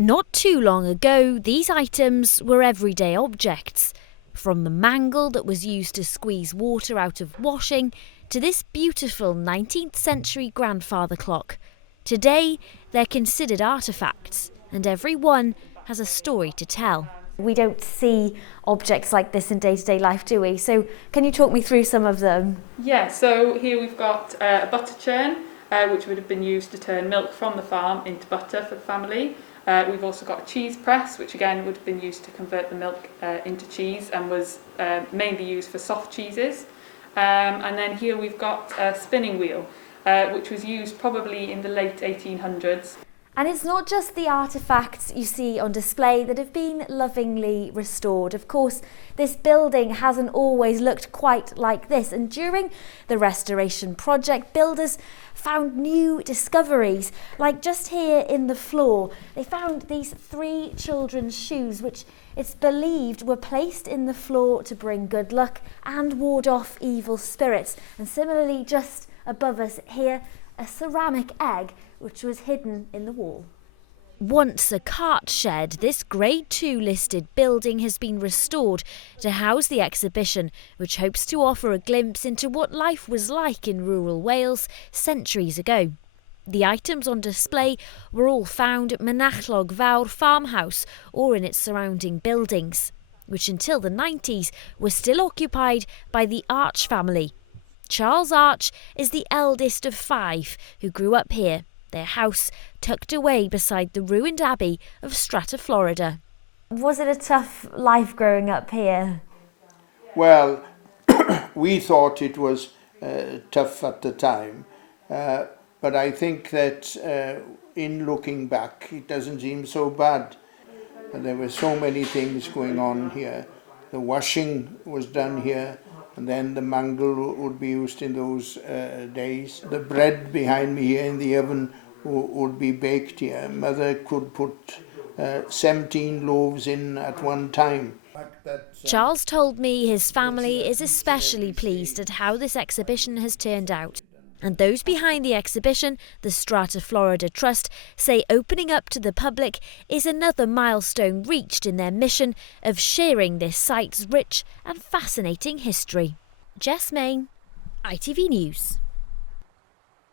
Not too long ago, these items were everyday objects. From the mangle that was used to squeeze water out of washing to this beautiful 19th century grandfather clock. Today, they're considered artefacts, and every one has a story to tell. We don't see objects like this in day-to-day life, do we? So can you talk me through some of them? Yeah, so here we've got a butter churn, which would have been used to turn milk from the farm into butter for the family. We've also got a cheese press, which again would have been used to convert the milk into cheese and was mainly used for soft cheeses. And then here we've got a spinning wheel, which was used probably in the late 1800s. And it's not just the artefacts you see on display that have been lovingly restored. Of course, this building hasn't always looked quite like this. And during the restoration project, builders found new discoveries. Like just here in the floor, they found these 3 children's shoes, which it's believed were placed in the floor to bring good luck and ward off evil spirits. And similarly, just above us here, a ceramic egg which was hidden in the wall. Once a cart shed, this Grade 2 listed building has been restored to house the exhibition, which hopes to offer a glimpse into what life was like in rural Wales centuries ago. The items on display were all found at Mynachlog Fawr farmhouse or in its surrounding buildings, which until the 90s was still occupied by the Arch family. Charles Arch is the eldest of 5 who grew up here, their house tucked away beside the ruined abbey of Strata, Florida. Was it a tough life growing up here? Well, we thought it was tough at the time, but I think that in looking back, it doesn't seem so bad. There were so many things going on here. The washing was done here, and then the mangle would be used in those days. The bread behind me here in the oven would be baked here. Mother could put 17 loaves in at one time. Charles told me his family is especially pleased at how this exhibition has turned out. And those behind the exhibition, the Strata Florida Trust, say opening up to the public is another milestone reached in their mission of sharing this site's rich and fascinating history. Jess, ITV News.